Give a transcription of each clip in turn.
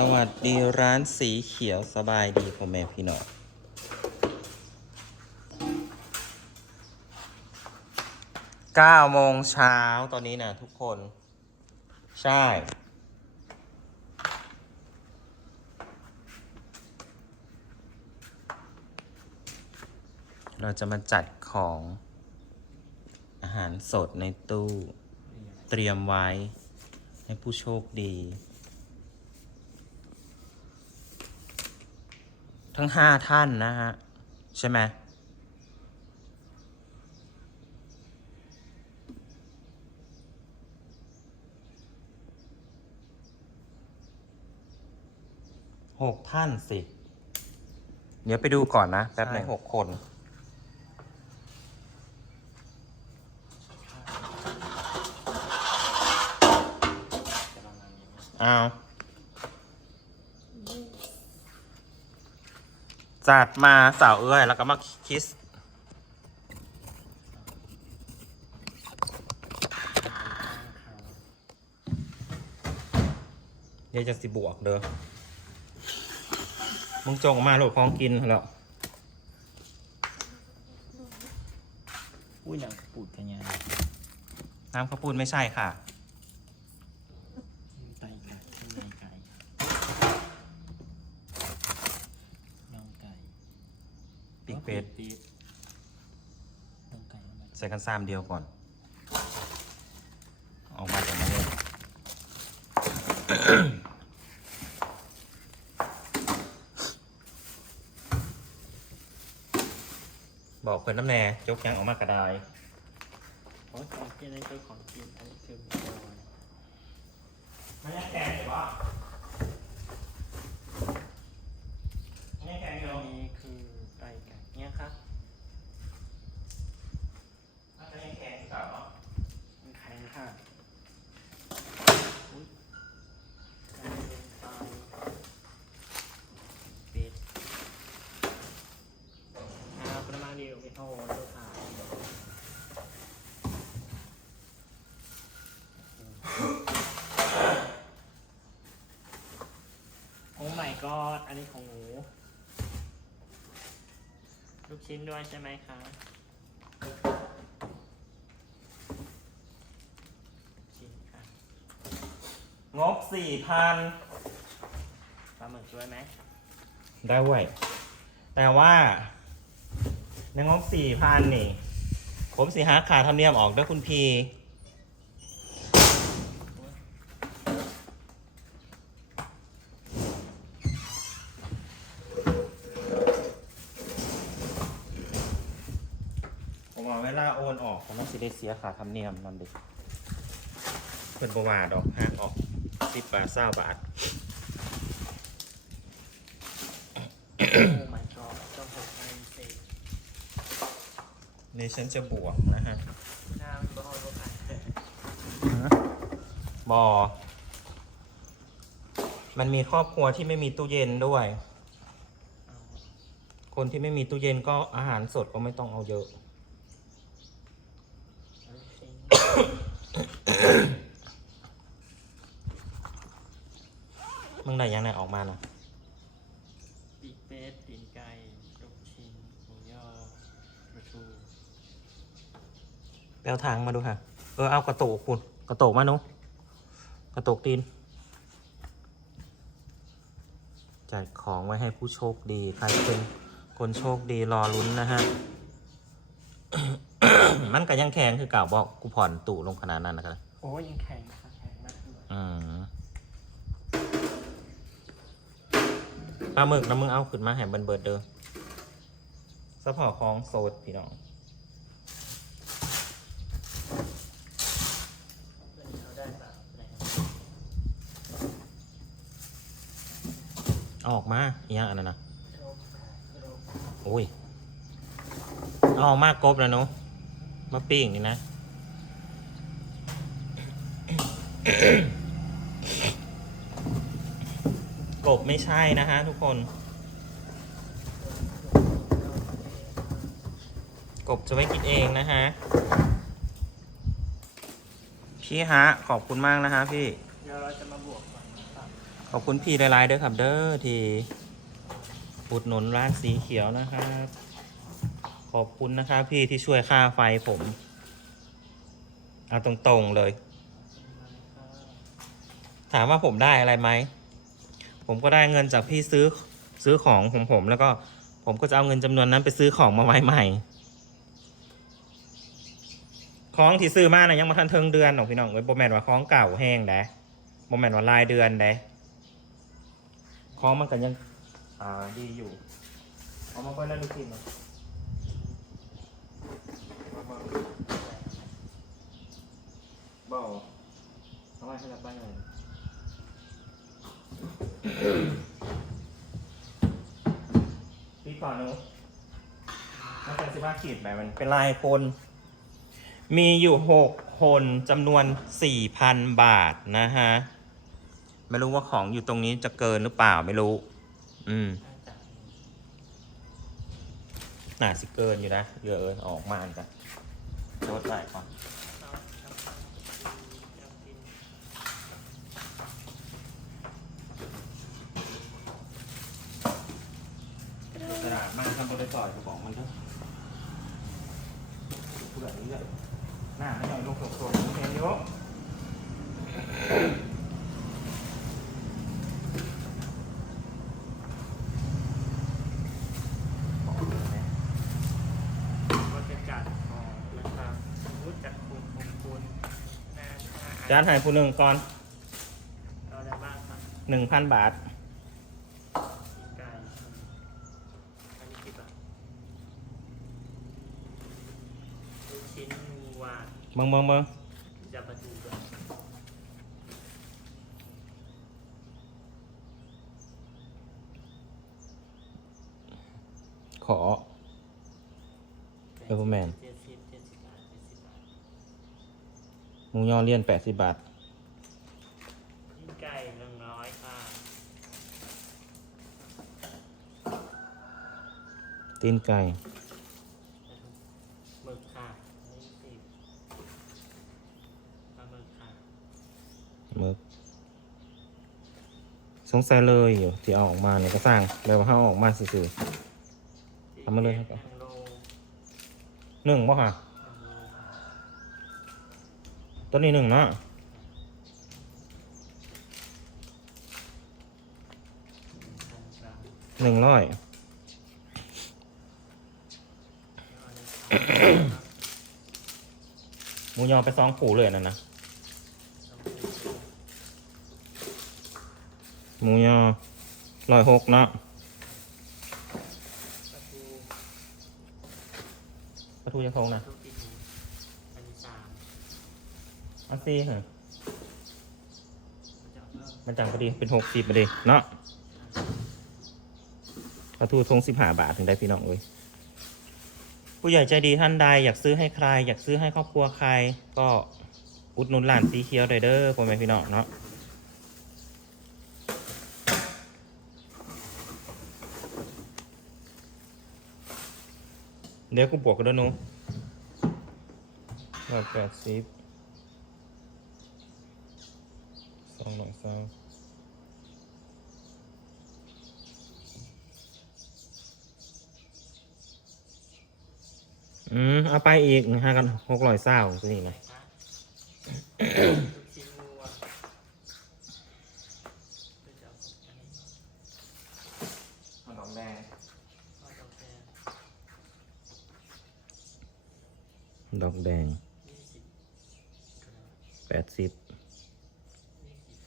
สวัสดีร้านสีเขียวสบายดีพ่อแม่พี่น้องเก้าโมงเช้าตอนนี้นะทุกคน ใช่ เราจะมาจัดของอาหารสดในตู้ เตรียมไว้ให้ผู้โชคดี ทั้งห้าท่านนะฮะ ใช่ไหมหกท่านสิ เดี๋ยวไปดูก่อนนะ แป๊บหนึงหกคนอ้าว จัดมาสาวเอ้ยแล้วก็มาคิสเดี๋ยวจะสิบวกเด้อมึงจงออกมาโหลดของกินแล้วอุ้ยหนังปูดกันยังน้ำข้าวปุ้นไม่ใช่ค่ะ ไตไก่ข้างในไก่น่องไก่ ปีก เป็ดปีกน่องไก่เอามาใส่กันซามเดียวก่อนออกมาจากนั้นเลยบอกเพื่อนน้ำแน่ยกยังออกมากระได โอ้ยของกินอันนี้คือของกินอันนี้คือหมูยอ ไม่ใช่แกงหรือว่าไม่ใช่แกงเดียว อันนี้คือไก่ไก่เนี่ยครับ น่าจะไม่แกงที่เก่าเนาะ มันแข็งค่ะอุ้ยอันนี้เป็นไก่เป็ดอ่าประมาณเดียวไปโทรดูค่ะโอ้ my god อันนี้ของหนู ลูกชิ้นด้วยใช่ไหมคะชิ้นค่ะงบสี่พันปลาหมึกด้วยไหมได้เว้ยแต่ว่า ในงบสี่พันนี่ ผมสิหาขาธรรมเนียมออกด้วยคุณพี ผมเอาเวลาโอนออกผมต้องสิได้เสียขาธรรมเนียมนั่นดิเป็นประวัติดอกหักออกสิบบาทเศร้าบาทโอ้ my god เจ้าหกไอเซนี่ฉันจะบวกนะฮะหน้ามันบอลรถไอบอมันมีครอบครัวที่ไม่มีตู้เย็นด้วยเอาคนที่ไม่มีตู้เย็นก็อาหารสดก็ไม่ต้องเอาเยอะ ลูกชิ้น มึงได้ยังไงออกมานะปีกเป็ดตีนไก่ลูกชิ้นหมูยอปลาทูแปลทางมาดูค่ะ เออเอากระโตกคุณกระโตกมาหนุกระโตกตีนจัดของไว้ให้ผู้โชคดี ใครเป็นคนโชคดีรอลุ้นนะฮะ มันก็ยังแข็งคือเก่าบอกกูผ่อนตู่ลงขนาดนั้นนะครับโอ้ยยังแข็งค่ะแข็งมากเลยอืม ปลาหมึกนะมึงเอาขึ้นมาแหมเบิร์เบิร์ดเด้อสะพอคล้องโซดพี่น้องเราได้สามไหนครับเอาออกมาอีหยังอันนั้นนะโอ้โหโอ้ยเอาออกมากบแล้วเนาะมาปิ้งนี่นะ กบไม่ใช่นะฮะทุกคน กบจะไม่กินเองนะฮะ พี่ฮะ ขอบคุณมากนะฮะพี่ เดี๋ยวเราจะมาบวกก่อนนะครับอบคุณพี่หลายๆเด้อครับเด้อที่อุดหนุนร้านสีเขียวนะครับ ขอบคุณนะครับพี่ที่ช่วยค่าไฟผม เอาตรงๆเลย ถามว่าผมได้อะไรไหม ผมก็ได้เงินจากพี่ซื้อซื้อของของผมแล้วก็ผมก็จะเอาเงินจำนวนนั้นไปซื้อของมาไว้ใหม่ ของที่ซื้อมานะยังมาทันเทิงเดือนหรอกพี่น้องเว้ยโบแมนว่าของเก่าแห้งได้โบแมนว่ารายเดือนได้ของมันก็ยังอ่าดีอยู่เอามาไว้แล้วดูสิเนาะบอกทำไมขยับไปหน่อย พี่ก่อนหนูน่าจะสิบห้าขีดแบบมันเป็นลายคน มีอยู่หกคนจำนวนสี่พันบาทนะฮะ ไม่รู้ว่าของอยู่ตรงนี้จะเกินหรือเปล่าไม่รู้ อืมน่าจะน่าสิเกินอยู่นะ เยอะเอินออกมากันโคตรได้ก่อน เอาจำปันจำกิน กระดมาทำบริษัทบอกมันเถอะเผื่อนี้เลยหน้าไม่หน่อยลูกโสดๆเห็นอยู่บอกเยนะก็จะจัดขอะจักคุณของคุณนะจานหายผู้หนึ่งก่อนหนึ่งพันบาท กินไก่อันนี้กี่บาทลูก ชิ้นวัวเมืองเมืองเมืองจะประตูด้วยขอเออผมแม่นเจ็ดสิบเจ็ดสิบบาทเจ็ดสิบบาทหมูยอเลียนแปดสิบบาทกินไก่หนึ่งร้อยค่ะตีนไก่ หมึกค่ะยี่สิบปลาหมึกค่ะ หมึก สงสัยเลยอยู่ที่เอาออกมาเนี่ยก็สร้างแบบว่าเขาอาออกมาซื่อเอามาเลยครับหนึ่งโลๆหนึ่งป่ะค่ะตัวนี้หนึ่งเนาะหนึ่งร้อยหมูยอไปซองผูเลยนั่นนะ มูยอร้อยหกเนาะปลาทูยังคงนะอันนี้สาซีเหรอมันจังพอดีเป็นหกสิบพอดีเนาะปลาทูทงสิบห้าบาทถึงได้พี่น้องเอ้ยผู้ใหญ่ใจดีท่านใดอยากซื้อให้ใคร อยากซื้อให้ครอบครัวใคร ก็อุดหนุนร้านสีเขียวได้เด้อพ่อแม่พี่น้องเนาะ เดี๋ยวกูบวกกันด้วยนูร้อยแปดสิบสองหน่อยสามอืม เอาไปอีกห้ากันหกร้อยเศร้าสินี่ไหนนะ คะลูกชิ้นวัวก็จะเอาอันนี้ ขนมแดง ก็ดอกแดง ดอกแดง ยี่สิบก็ได้ แปดสิบ ยี่สิบ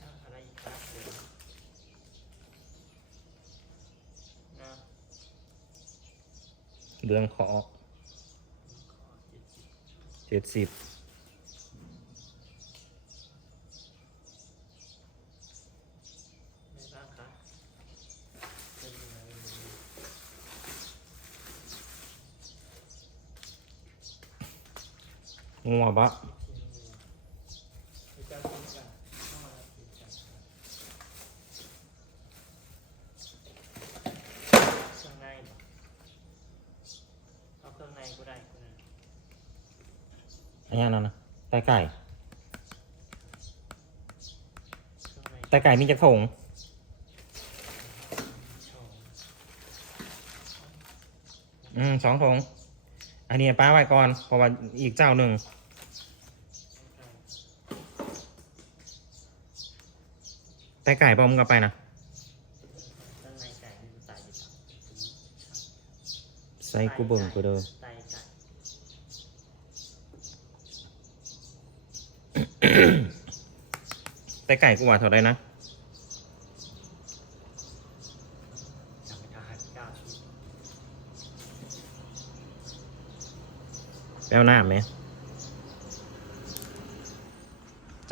อะอะไรอีกครับเดี๋ยวนะ เรื่องขอเจ็ดสิบหัวบ้างคะเป็นยังไงเป็นยังไงงัวบะ มีการกินกันเข้ามากินกันเครื่องในเหรอเอาเครื่องในก็ได้ก็ได้อันนี้นั่นนะไก่ไก่แต่ไก่มีจะถงโชว์อืมสองถงอันนี้ป้าไว้ก่อนเพราะว่าอีกเจ้าหนึ่งแต่ไก่ปอมนก็ไปนะข้างในไก่มีไก่อยู่ใส่กูเบิ่งกูเด้อ ไก่ไก่แต่ไก่กูว่าเท่าไรนะจำไม่ได้เก้าชิ้นแป้วหน้าไหม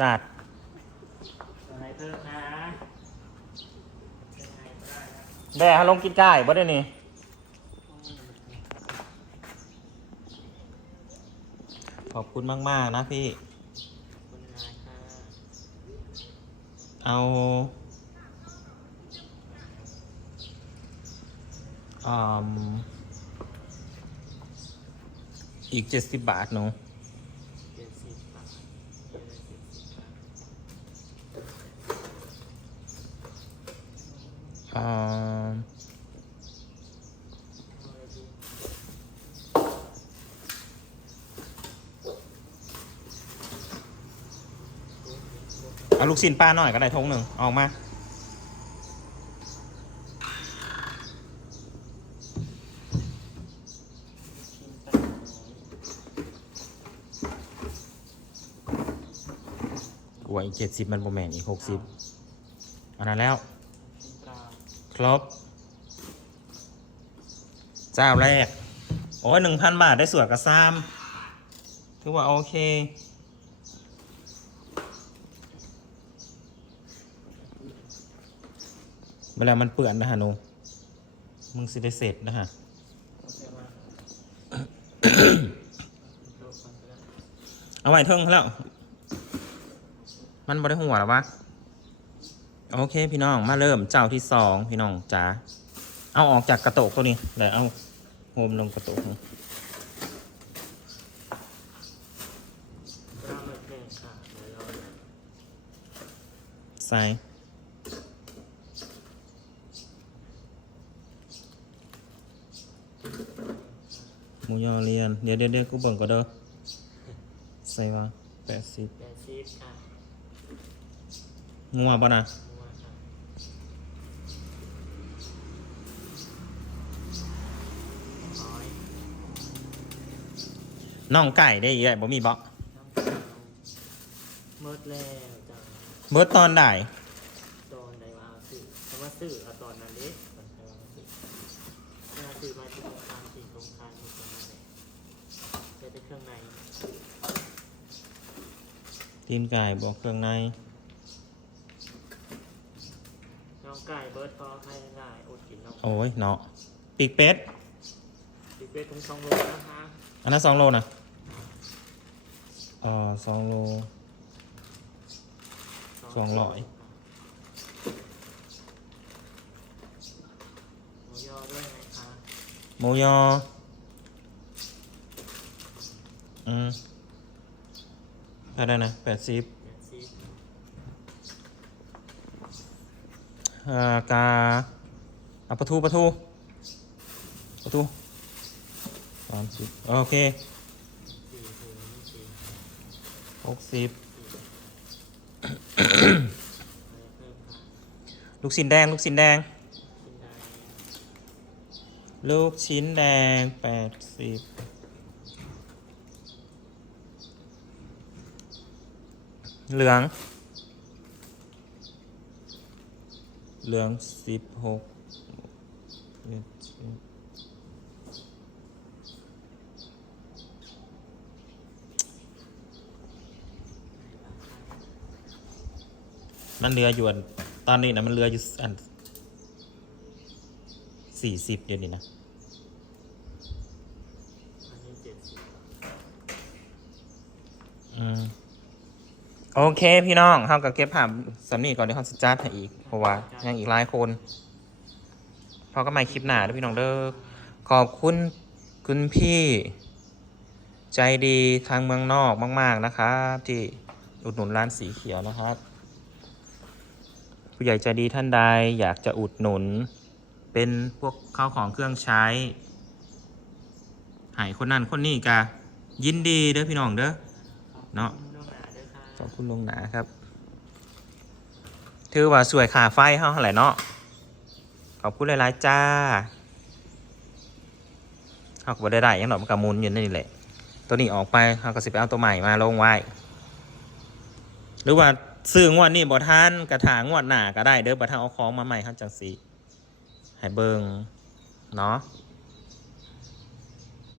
จัดอะไรเพิ่มนะเป็นไงก็ได้นะแด่ให้ลงกินไก่บ่ได้นี่ขอบคุณมาก ๆ นะพี่ คุณนายค่ะ เอา อีกเจ็ดสิบบาทเนาะอ่าเลยดู เอาลูกชิ้นป้าหน่อยก็ได้ทงหนึ่งออกมาชิ้นแปดร้อยกลัวอีกเจ็ดสิบมันโมแมนอีกหกสิบอันนั้นแล้ว ครบ เจ้าแรก โอ้ยหนึ่งพันบาทได้สวยกับซ้ำถือว่าโอเค วลามันเปื่อนนะฮะหนูมึงสิได้เสร็จนะฮะโอเคว่าโลกมันก็ได้เอาไว้เทิงเขาแล้ว มันบ่ได้หัวหรอวะ โอเคพี่น้องมาเริ่มเจ้าที่สองพี่น้องจ๋า เอาออกจากกระโตกตัวนี้แล้วเอาโฮมลงกระโตกนี่เรายแข่งค่ะเดี๋ยวเราใส่ มูยอเรียน เดี๋ยวเดี๋ยวเดี๋ยวกูเบิ่งก็เด้อใส่ว่าแปดสิบแปดสิบค่ะงัวป่ะนะนัวค่ะร้อยน่องไก่ได้อีกไอ้บ่มีบ่น้ำเปล่าเมิดแล้วจ้าเบิร์ดตอนได้ตอนใดว่าสื่อคำว่าสื่อเอาตอนนั้นเล็กตอนใดว่าสื่อเวลาสื่อมาที่ตรง จะเป็นเครื่องในตีนไก่บอกเครื่องในน้องไก่เบิร์ดพอให้ได้อดกินน้องโอ้ยเนาะปีกเป็ดติ๊กเวทถึงสองโลนะคะอันนั้นสองโลนะเอ่อสองโลสองร้อยหมูยอด้วยไหมคะหมูยอ อืมเท่าได้นะแปดสิบอ่ากาเอาประตูประตูประตูสามสิบโอเคหกสิบลูกชิ้นแดง ลูกชิ้นแดง ลูกชิ้นแดงแปดสิบ เหลือง เหลืองสิบหกมันเรืออยู่อันตอนนี้นะมันเรืออยู่อันสี่สิบเดี๋ยวนี้นะอื้อืม โอเค พี่น้องเฮากับเก็บภาพสำนีก่อนเดี๋ยวเขาสิจัดให้อีก เพราะว่ายังอีกหลายคนพอก็มาคลิปหน้าด้อพี่น้องเด้อขอบคุณคุณพี่ ใจดีทางเมืองนอกมาก ๆ นะครับ ที่อุดหนุนร้านสีเขียวนะครับ ผู้ใหญ่ใจดีท่านใดอยากจะอุดหนุน เป็นพวกข้าวของเครื่องใช้หายคนนั้นคนนี้กะยินดีเด้อพี่น้องเด้อเนาะ อบคุณน้องหนาด้วยค่ะขอบคุณลุงหนาครับ ถือว่าสวยขาไฟเฮาเท่าไหร่เนาะ ขอบคุณหลายๆจ้าเฮาก็บ่ได้ได้ยังดอกมันก็หมุนอยู่นั่นนี่แหละ ตัวนี้ออกไปเฮาก็สิไปเอาตัวใหม่มาลงไว้ หรือว่าซื้องวดนี้บ่ทันกระถางงวดหนาก็ได้เด้อบ่ทันเอาของมาใหม่เฮาจังสิให้เบิงเนาะ